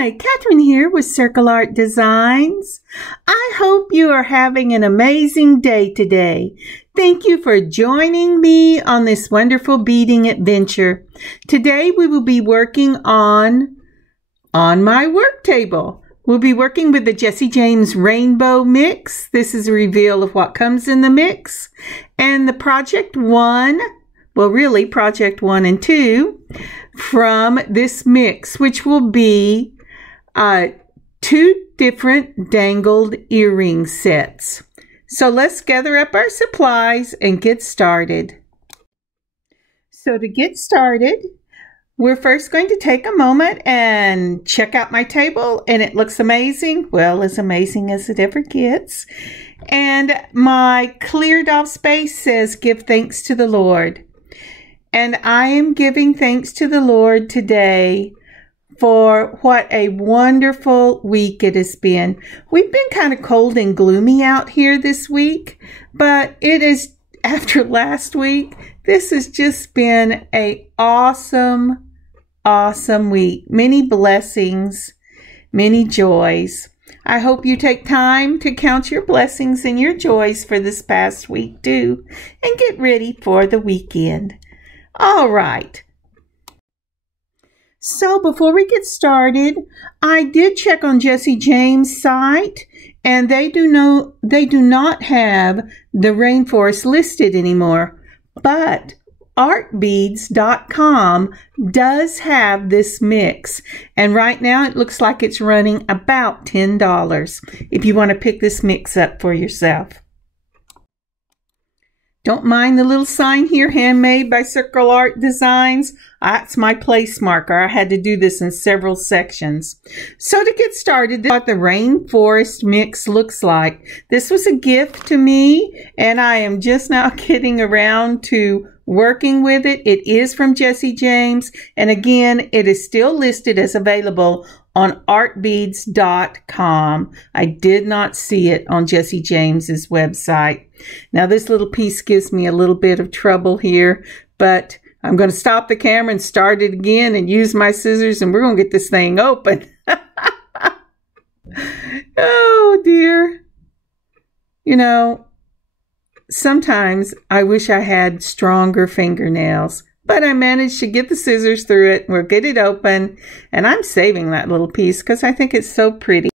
Hi, Kathryn here with Circle Art Designs. I hope you are having an amazing day today. Thank you for joining me on this wonderful beading adventure. Today we will be working on my work table. We'll be working with the Jesse James Rainbow Mix. This is a reveal of what comes in the mix. And the project 1 and 2 from this mix, which will be 2 different dangled earring sets. So let's gather up our supplies and get started. So to get started, we're first going to take a moment and check out my table, and it looks amazing. Well, as amazing as it ever gets. And my cleared off space says, "Give thanks to the Lord." And I am giving thanks to the Lord today for what a wonderful week it has been. We've been kind of cold and gloomy out here this week, but it is, after last week, this has just been an awesome week. Many blessings, many joys. I hope you take time to count your blessings and your joys for this past week too, and get ready for the weekend. All right. So before we get started, I did check on Jessie James' site, and they do not have the rainforest listed anymore, but artbeads.com does have this mix, and right now it looks like it's running about $10 if you want to pick this mix up for yourself. Don't mind the little sign here, handmade by Circle Art Designs. That's my place marker. I had to do this in several sections. So to get started, this is what the rainforest mix looks like. This was a gift to me, and I am just now getting around to working with it. It is from Jesse James, and again, it is still listed as available on artbeads.com. I did not see it on Jesse James's website. Now this little piece gives me a little bit of trouble here, but I'm going to stop the camera and start it again and use my scissors, and we're going to get this thing open. Oh dear. You know, sometimes I wish I had stronger fingernails, but I managed to get the scissors through it. We'll get it open, and I'm saving that little piece because I think it's so pretty.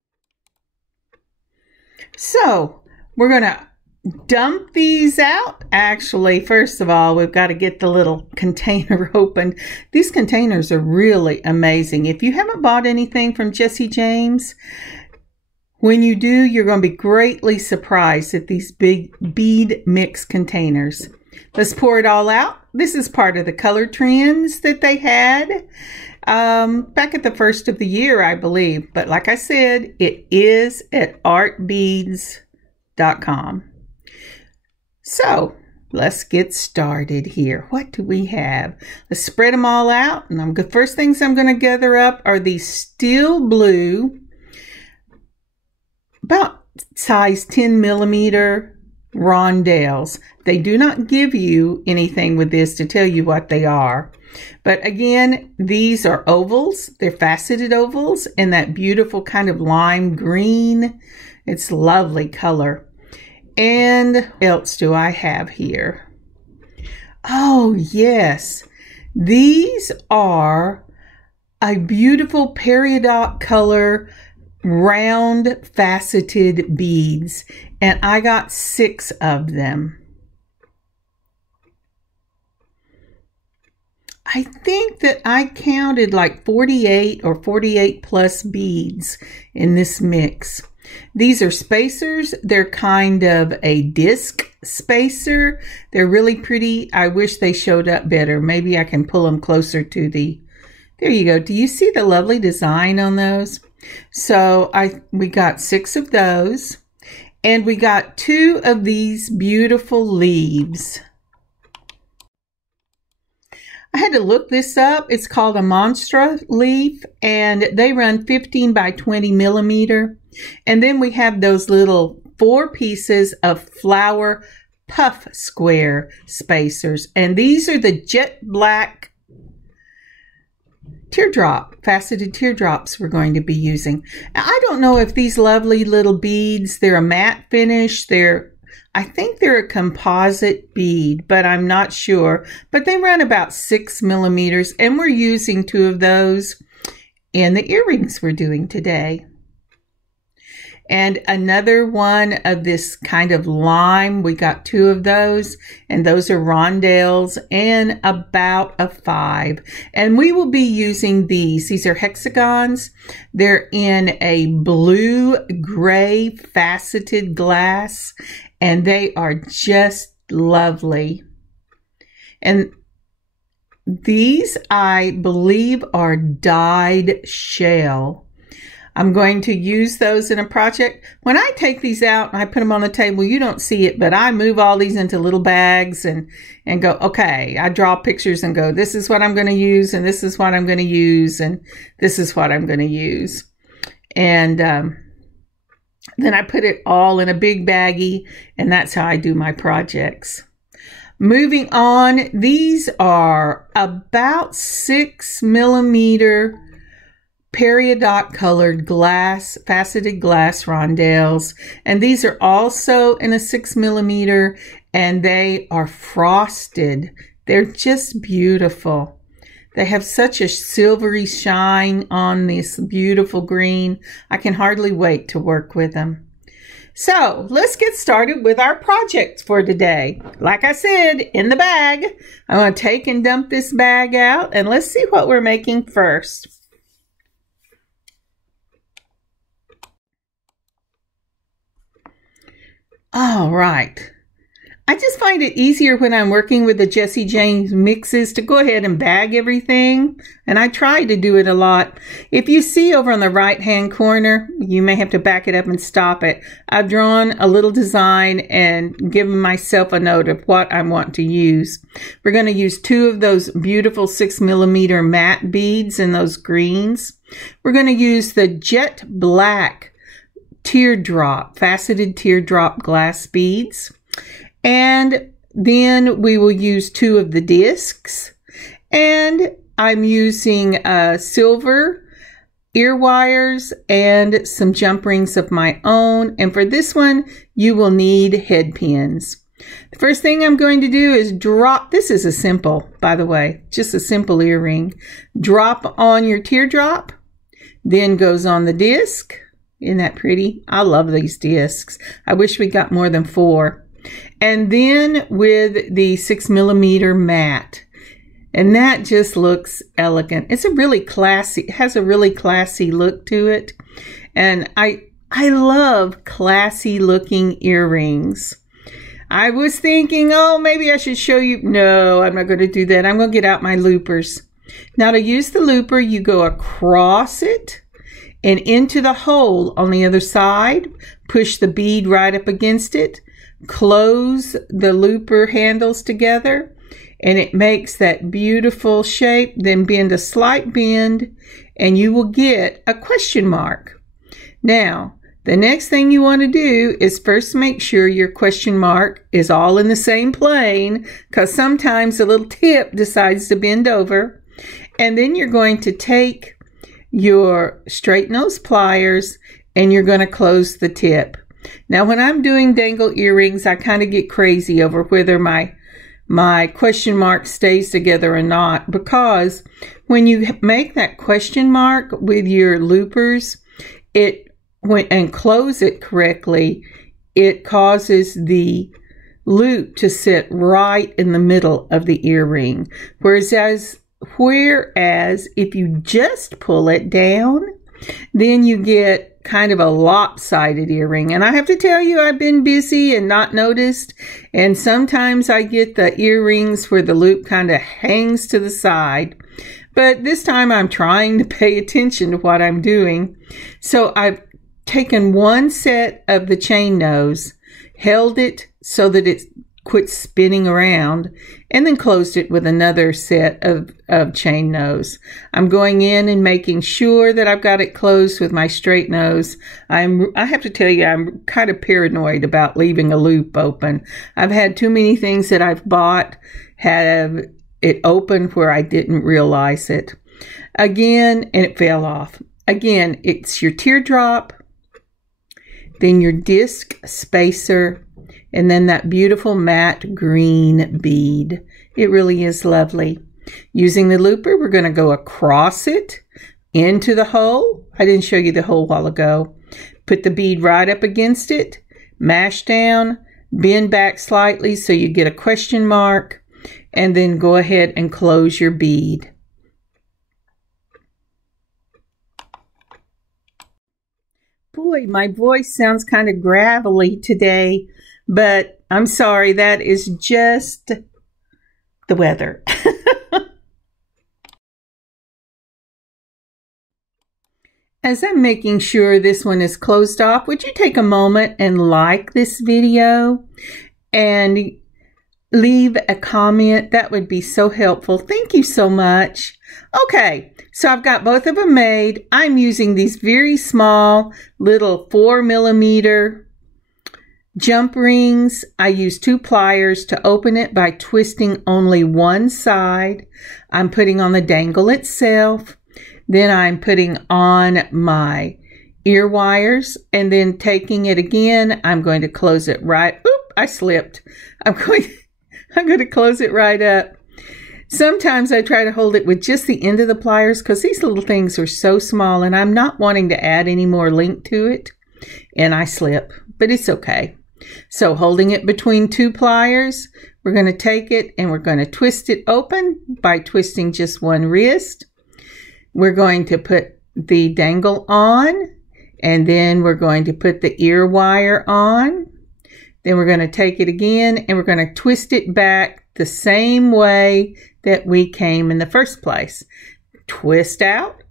So we're going to dump these out. Actually, first of all, we've got to get the little container open. These containers are really amazing. If you haven't bought anything from Jesse James, when you do, you're going to be greatly surprised at these big bead mix containers. Let's pour it all out. This is part of the color trends that they had back at the first of the year, I believe. But like I said, it is at artbeads.com. So let's get started here. What do we have? Let's spread them all out. And first things I'm going to gather up are these steel blue, about size 10 millimeter rondelles. They do not give you anything with this to tell you what they are. But again, these are ovals. They're faceted ovals in that beautiful kind of lime green. It's lovely color. And what else do I have here? Oh, yes. These are a beautiful peridot color round faceted beads, and I got 6 of them. I think that I counted like 48 or 48 plus beads in this mix. These are spacers. They're kind of a disc spacer. They're really pretty. I wish they showed up better. Maybe I can pull them closer to the, there you go. Do you see the lovely design on those? So we got 6 of those, and we got 2 of these beautiful leaves. I had to look this up. It's called a Monstra leaf, and they run 15 by 20 millimeter. And then we have those little 4 pieces of flower puff square spacers, and these are the jet black faceted teardrops we're going to be using. I don't know if these lovely little beads, they're a matte finish. I think they're a composite bead, but I'm not sure. But they run about 6 millimeters, and we're using 2 of those in the earrings we're doing today. And another one of this kind of lime, we got 2 of those, and those are rondelles, and about a 5. And we will be using these. These are hexagons. They're in a blue-gray faceted glass, and they are just lovely. And these, I believe, are dyed shell. I'm going to use those in a project. When I take these out and I put them on the table, you don't see it, but I move all these into little bags and go, okay, I draw pictures and go, this is what I'm going to use, and this is what I'm going to use, and this is what I'm going to use. And then I put it all in a big baggie, and that's how I do my projects. Moving on, these are about 6 millimeter peridot colored glass, faceted glass rondelles. And these are also in a 6 millimeter, and they are frosted. They're just beautiful. They have such a silvery shine on this beautiful green. I can hardly wait to work with them. So let's get started with our project for today. Like I said, in the bag. I'm going to take and dump this bag out, and let's see what we're making first. All right. I just find it easier when I'm working with the Jesse James mixes to go ahead and bag everything. And I try to do it a lot. If you see over on the right-hand corner, you may have to back it up and stop it. I've drawn a little design and given myself a note of what I want to use. We're going to use 2 of those beautiful 6 millimeter matte beads in those greens. We're going to use the jet black faceted teardrop glass beads. And then we will use 2 of the discs. And I'm using silver ear wires and some jump rings of my own. And for this one, you will need head pins. The first thing I'm going to do is drop, this is a simple, by the way, just a simple earring. Drop on your teardrop, then goes on the disc. Isn't that pretty? I love these discs. I wish we got more than 4. And then with the 6 millimeter matte. And that just looks elegant. It's a really classy, it has a really classy look to it. And I love classy looking earrings. I was thinking, oh, maybe I should show you. No, I'm not going to do that. I'm going to get out my loopers. Now to use the looper, you go across it and into the hole on the other side, push the bead right up against it, close the looper handles together, and it makes that beautiful shape. Then bend a slight bend, and you will get a question mark. Now, the next thing you want to do is first make sure your question mark is all in the same plane, because sometimes the little tip decides to bend over. And then you're going to take your straight nose pliers and you're going to close the tip. Now when I'm doing dangle earrings, I kind of get crazy over whether my question mark stays together or not, because when you make that question mark with your loopers and close it correctly, it causes the loop to sit right in the middle of the earring. Whereas if you just pull it down, then you get kind of a lopsided earring. And I have to tell you, I've been busy and not noticed. And sometimes I get the earrings where the loop kind of hangs to the side. But this time I'm trying to pay attention to what I'm doing. So I've taken one set of the chain nose, held it so that it quit spinning around, and then closed it with another set of chain nose. I'm going in and making sure that I've got it closed with my straight nose. I have to tell you, I'm kind of paranoid about leaving a loop open. I've had too many things that I've bought have it open where I didn't realize it. Again, and it fell off. Again, it's your teardrop, then your disc spacer, and then that beautiful matte green bead. It really is lovely. Using the looper, we're going to go across it into the hole. I didn't show you the hole a while ago. Put the bead right up against it, mash down, bend back slightly so you get a question mark, and then go ahead and close your bead. Boy, my voice sounds kind of gravelly today, but I'm sorry, that is just the weather. As I'm making sure this one is closed off, would you take a moment and like this video and leave a comment? That would be so helpful. Thank you so much. Okay, so I've got both of them made. I'm using these very small little 4mm jump rings. I use 2 pliers to open it by twisting only one side. I'm putting on the dangle itself. Then I'm putting on my ear wires, and then taking it again, I'm going to close it right. Oop, I slipped. I'm going to close it right up. Sometimes I try to hold it with just the end of the pliers because these little things are so small and I'm not wanting to add any more link to it, and I slip, but it's okay. So holding it between 2 pliers, we're going to take it and we're going to twist it open by twisting just one wrist. We're going to put the dangle on, and then we're going to put the ear wire on. Then we're going to take it again and we're going to twist it back the same way that we came in the first place. Twist out,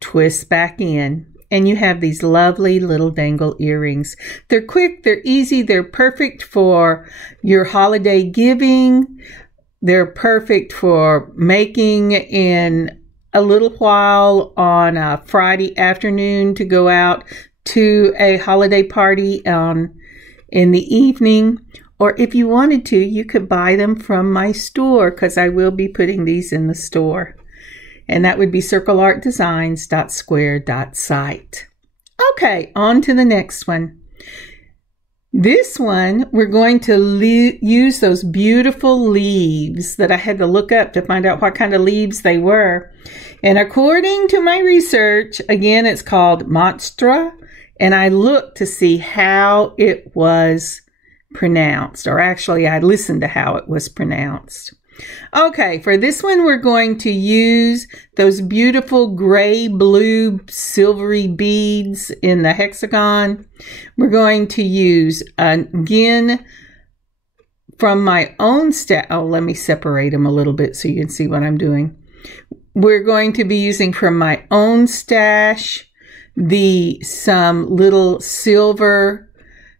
twist back in, and you have these lovely little dangle earrings. They're quick, they're easy, they're perfect for your holiday giving. They're perfect for making in a little while on a Friday afternoon to go out to a holiday party in the evening. Or if you wanted to, you could buy them from my store, because I will be putting these in the store. And that would be circleartdesigns.square.site. Okay, on to the next one. This one, we're going to use those beautiful leaves that I had to look up to find out what kind of leaves they were. And according to my research, again, it's called Monstra. And I looked to see how it was pronounced, or actually I listened to how it was pronounced. Okay, for this one, we're going to use those beautiful gray, blue, silvery beads in the hexagon. We're going to use, again, from my own stash. Oh, let me separate them a little bit so you can see what I'm doing. We're going to be using from my own stash some little silver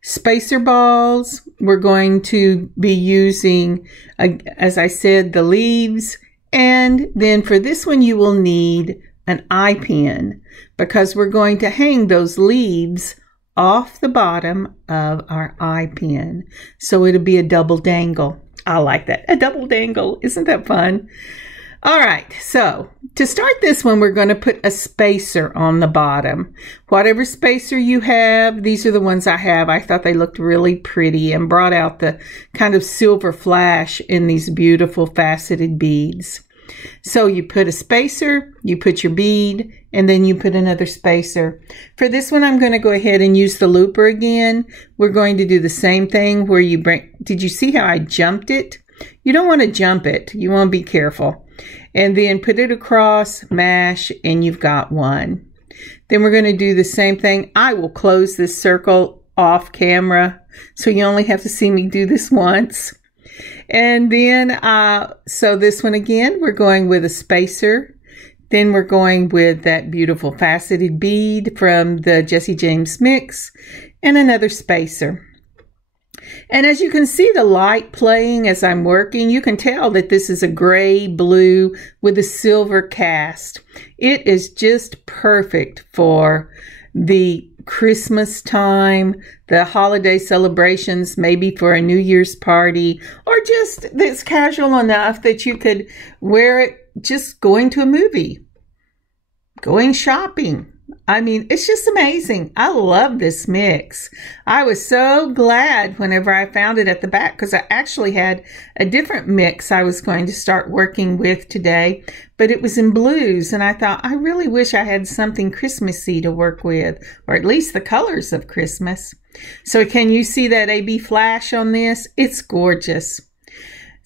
spacer balls. We're going to be using, as I said, the leaves. And then for this one, you will need an eye pin, because we're going to hang those leaves off the bottom of our eye pin. So it'll be a double dangle. I like that. A double dangle. Isn't that fun? All right, so to start this one, we're going to put a spacer on the bottom. Whatever spacer you have, these are the ones I have. I thought they looked really pretty and brought out the kind of silver flash in these beautiful faceted beads. So you put a spacer, you put your bead, and then you put another spacer. For this one, I'm going to go ahead and use the looper again. We're going to do the same thing where you bring, did you see how I jumped it? You don't want to jump it. You want to be careful. And then put it across, mash, and you've got one. Then we're going to do the same thing. I will close this circle off camera, so you only have to see me do this once. And then, so this one again, we're going with a spacer. Then we're going with that beautiful faceted bead from the Jesse James mix and another spacer. And as you can see the light playing as I'm working, you can tell that this is a gray blue with a silver cast. It is just perfect for the Christmas time, the holiday celebrations, maybe for a New Year's party, or just it's casual enough that you could wear it just going to a movie. going shopping. I mean, it's just amazing. I love this mix. I was so glad whenever I found it at the back because I actually had a different mix I was going to start working with today, but it was in blues, and I thought, I really wish I had something Christmassy to work with, or at least the colors of Christmas. So can you see that AB flash on this? It's gorgeous.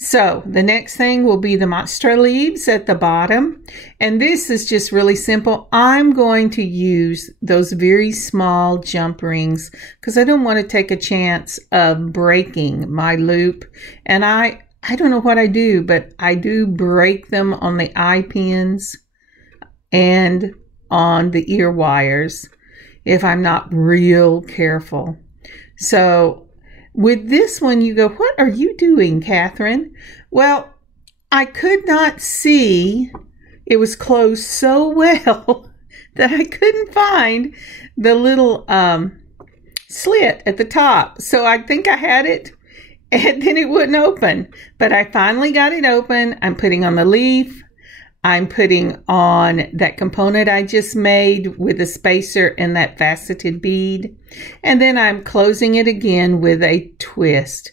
So the next thing will be the monster leaves at the bottom. And this is just really simple. I'm going to use those very small jump rings because I don't want to take a chance of breaking my loop. And I don't know what I do, but I do break them on the eye pins and on the ear wires if I'm not real careful. So with this one, you go, what are you doing, Kathryn? Well, I could not see. It was closed so well that I couldn't find the little slit at the top. So I think I had it, and then it wouldn't open. But I finally got it open. I'm putting on the leaf. I'm putting on that component I just made with a spacer and that faceted bead. And then I'm closing it again with a twist.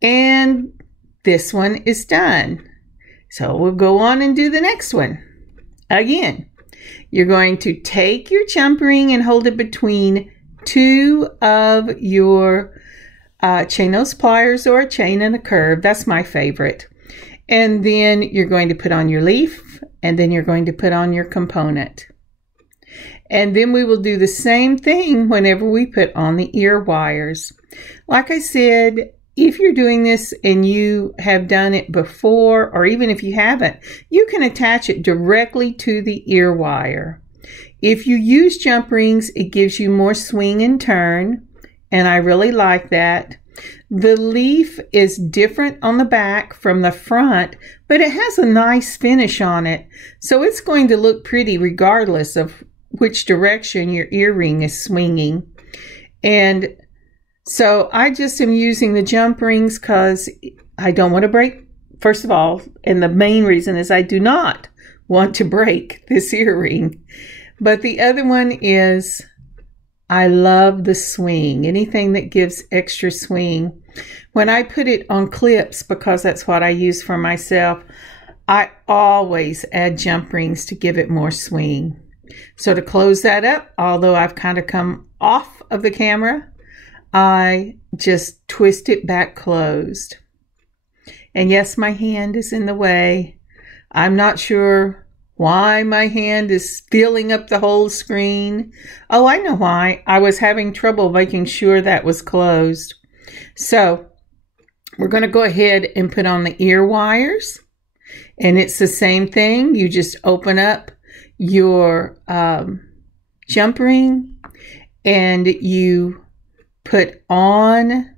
And this one is done. So we'll go on and do the next one. Again, you're going to take your jump ring and hold it between two of your chain nose pliers or a chain and a curve. That's my favorite. And then you're going to put on your leaf, and then you're going to put on your component. And then we will do the same thing whenever we put on the ear wires. Like I said, if you're doing this and you have done it before, or even if you haven't, you can attach it directly to the ear wire. If you use jump rings, it gives you more swing and turn, and I really like that. The leaf is different on the back from the front, but it has a nice finish on it. So it's going to look pretty regardless of which direction your earring is swinging. And so I just am using the jump rings because I don't want to break, first of all, and the main reason is I do not want to break this earring. But the other one is I love the swing, anything that gives extra swing. When I put it on clips, because that's what I use for myself, I always add jump rings to give it more swing. So to close that up, although I've kind of come off of the camera, I just twist it back closed. And yes, my hand is in the way. I'm not sure why my hand is filling up the whole screen. Oh, I know why. I was having trouble making sure that was closed. So we're going to go ahead and put on the ear wires. And it's the same thing. You just open up your jump ring and you put on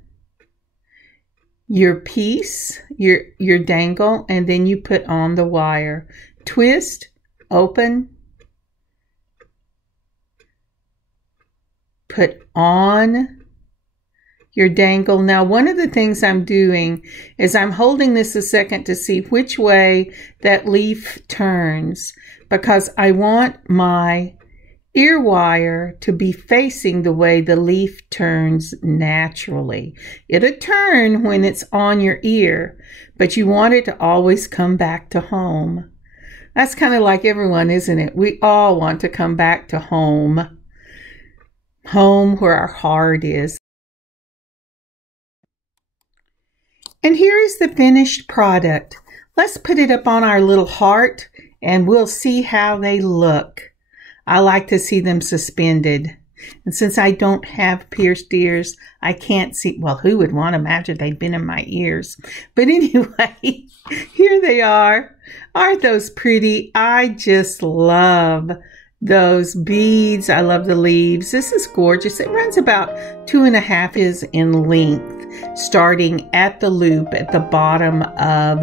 your piece, your dangle, and then you put on the wire. Twist, open, put on your dangle. Now, one of the things I'm doing is I'm holding this a second to see which way that leaf turns, because I want my ear wire to be facing the way the leaf turns naturally. It'll turn when it's on your ear, but you want it to always come back to home. That's kind of like everyone, isn't it? We all want to come back to home. Home where our heart is. And here is the finished product. Let's put it up on our little heart and we'll see how they look. I like to see them suspended. And since I don't have pierced ears, I can't see. Well, who would want to imagine they'd been in my ears? But anyway, here they are. Aren't those pretty? I just love those beads. I love the leaves. This is gorgeous. It runs about 2.5 inches in length, starting at the loop at the bottom of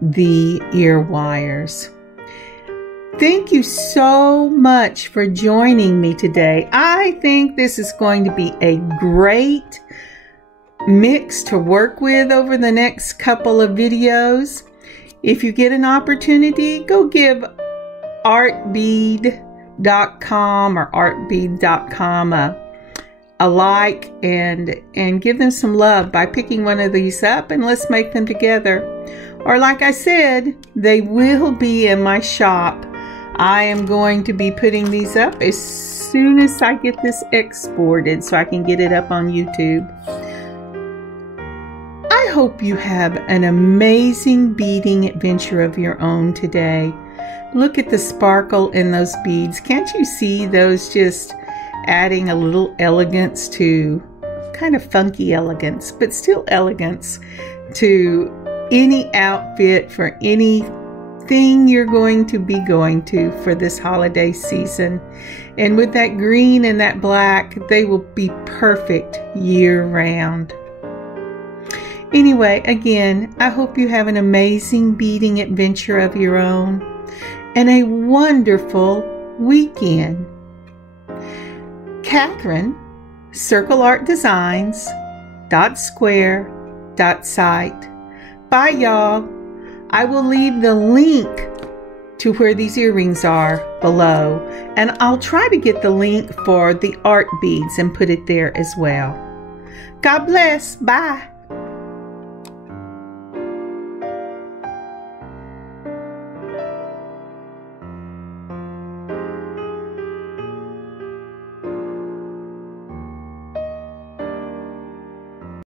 the ear wires. Thank you so much for joining me today. I think this is going to be a great mix to work with over the next couple of videos. If you get an opportunity, go give artbead.com or artbead.com a like and give them some love by picking one of these up, and let's make them together. Or like I said, they will be in my shop. I am going to be putting these up as soon as I get this exported so I can get it up on YouTube. I hope you have an amazing beading adventure of your own today. Look at the sparkle in those beads. Can't you see those just adding a little elegance to, kind of funky elegance, but still elegance to any outfit for anything you're going to be going to for this holiday season. And with that green and that black, they will be perfect year round. Anyway, again, I hope you have an amazing beading adventure of your own and a wonderful weekend. Kathryn, circleartdesigns.square.site. Bye, y'all. I will leave the link to where these earrings are below, and I'll try to get the link for the art beads and put it there as well. God bless. Bye.